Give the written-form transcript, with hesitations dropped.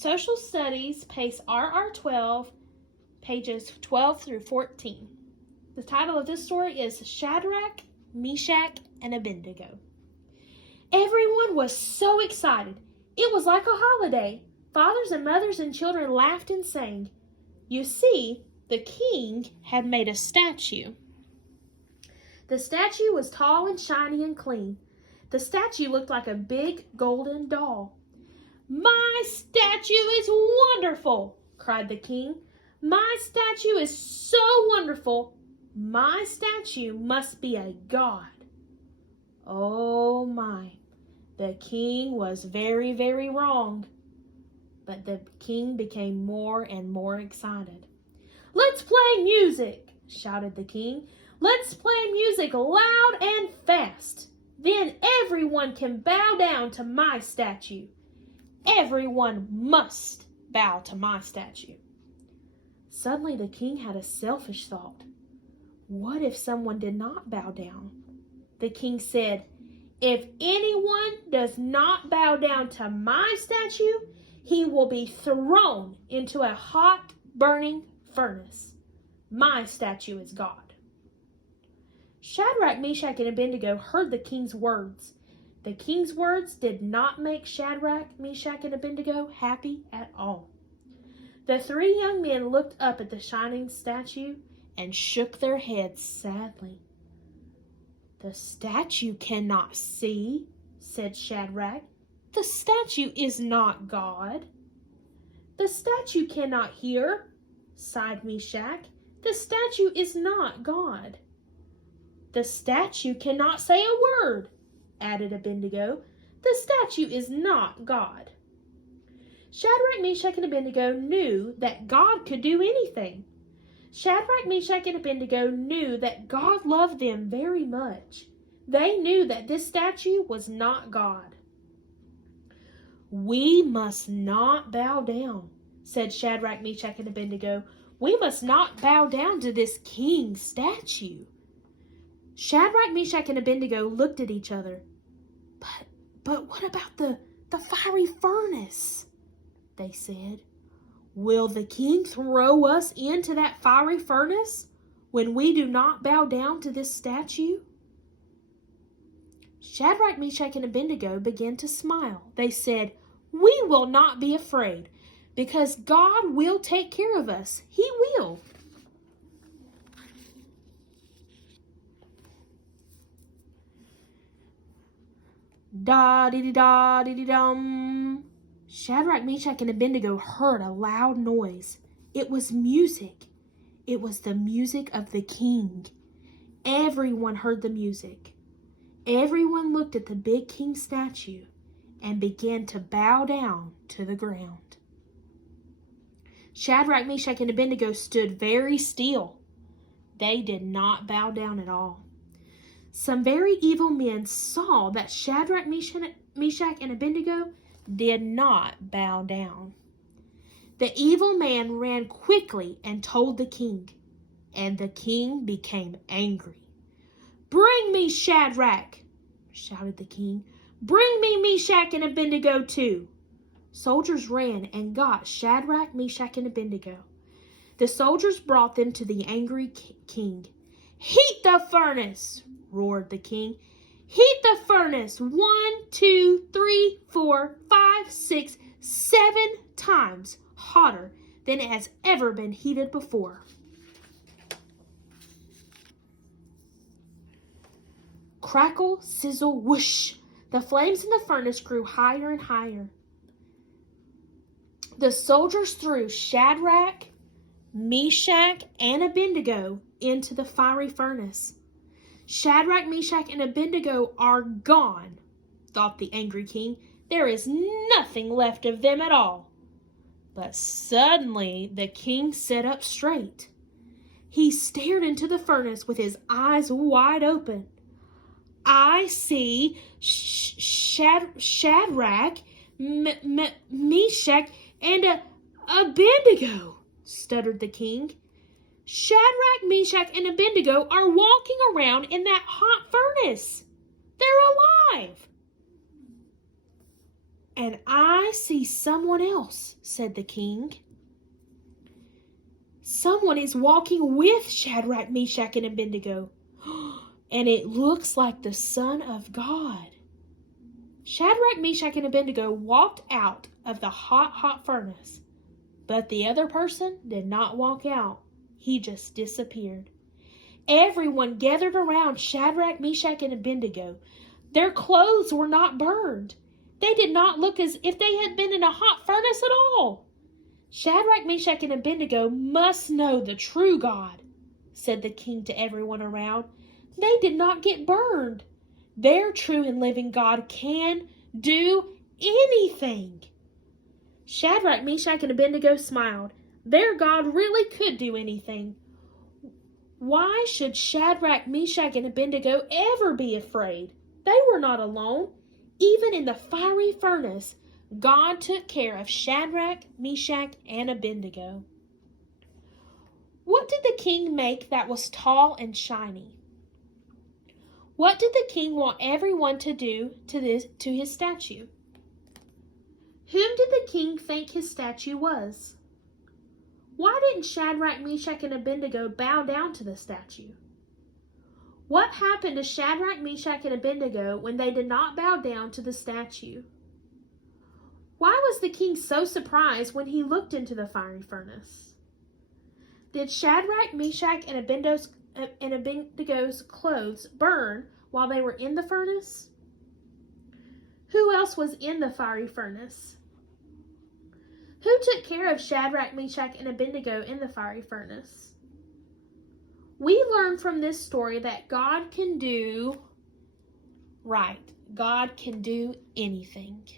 Social Studies, Pace RR12, pages 12 through 14. The title of this story is Shadrach, Meshach, and Abednego. Everyone was so excited. It was like a holiday. Fathers and mothers and children laughed and sang. You see, the king had made a statue. The statue was tall and shiny and clean. The statue looked like a big golden doll. My statue is wonderful, cried the king. My statue is so wonderful. My statue must be a god. Oh my, the king was very, very wrong. But the king became more and more excited. Let's play music, shouted the king. Let's play music loud and fast. Then everyone can bow down to my statue. Everyone must bow to my statue. Suddenly the king had a selfish thought. What if someone did not bow down? The king said, if anyone does not bow down to my statue, he will be thrown into a hot, burning furnace. My statue is God. Shadrach, Meshach, and Abednego heard the king's words. The king's words did not make Shadrach, Meshach, and Abednego happy at all. The three young men looked up at the shining statue and shook their heads sadly. The statue cannot see, said Shadrach. The statue is not God. The statue cannot hear, sighed Meshach. The statue is not God. The statue cannot say a word, added Abednego. The statue is not God. Shadrach, Meshach, and Abednego knew that God could do anything. Shadrach, Meshach, and Abednego knew that God loved them very much. They knew that this statue was not God. We must not bow down, said Shadrach, Meshach, and Abednego. We must not bow down to this king's statue. Shadrach, Meshach, and Abednego looked at each other. But what about the fiery furnace? They said. Will the king throw us into that fiery furnace when we do not bow down to this statue? Shadrach, Meshach, and Abednego began to smile. They said, we will not be afraid, because God will take care of us. He will. Da-dee-dee-da-dee-dee-dum. Shadrach, Meshach, and Abednego heard a loud noise. It was music. It was the music of the king. Everyone heard the music. Everyone looked at the big king statue and began to bow down to the ground. Shadrach, Meshach, and Abednego stood very still. They did not bow down at all. Some very evil men saw that Shadrach, Meshach, and Abednego did not bow down. The evil man ran quickly and told the king, and the king became angry. Bring me Shadrach, shouted the king. Bring me Meshach and Abednego too. Soldiers ran and got Shadrach, Meshach, and Abednego. The soldiers brought them to the angry king. Heat the furnace, roared the king. Heat the furnace 1, 2, 3, 4, 5, 6, 7 times hotter than it has ever been heated before. Crackle, sizzle, whoosh. The flames in the furnace grew higher and higher. The soldiers threw Shadrach, Meshach, and Abednego into the fiery furnace. Shadrach, Meshach, and Abednego are gone, thought the angry king. There is nothing left of them at all. But suddenly the king sat up straight. He stared into the furnace with his eyes wide open. I see Shadrach, Meshach, and Abednego, stuttered the king. Shadrach, Meshach, and Abednego are walking around in that hot furnace. They're alive. "And I see someone else," said the king. "Someone is walking with Shadrach, Meshach, and Abednego, and it looks like the Son of God." Shadrach, Meshach, and Abednego walked out of the hot furnace, but the other person did not walk out. He just disappeared. Everyone gathered around Shadrach, Meshach, and Abednego. Their clothes were not burned. They did not look as if they had been in a hot furnace at all. "Shadrach, Meshach, and Abednego must know the true God," said the king to everyone around. "They did not get burned. Their true and living God can do anything." Shadrach, Meshach, and Abednego smiled. Their God really could do anything. Why should Shadrach, Meshach, and Abednego ever be afraid? They were not alone. Even in the fiery furnace, God took care of Shadrach, Meshach, and Abednego. What did the king make that was tall and shiny? What did the king want everyone to do to his statue? Whom did the king think his statue was? Why didn't Shadrach, Meshach, and Abednego bow down to the statue? What happened to Shadrach, Meshach, and Abednego when they did not bow down to the statue? Why was the king so surprised when he looked into the fiery furnace? Did Shadrach, Meshach, and Abednego's clothes burn while they were in the furnace? Who else was in the fiery furnace? Who took care of Shadrach, Meshach, and Abednego in the fiery furnace? We learn from this story that God can do anything.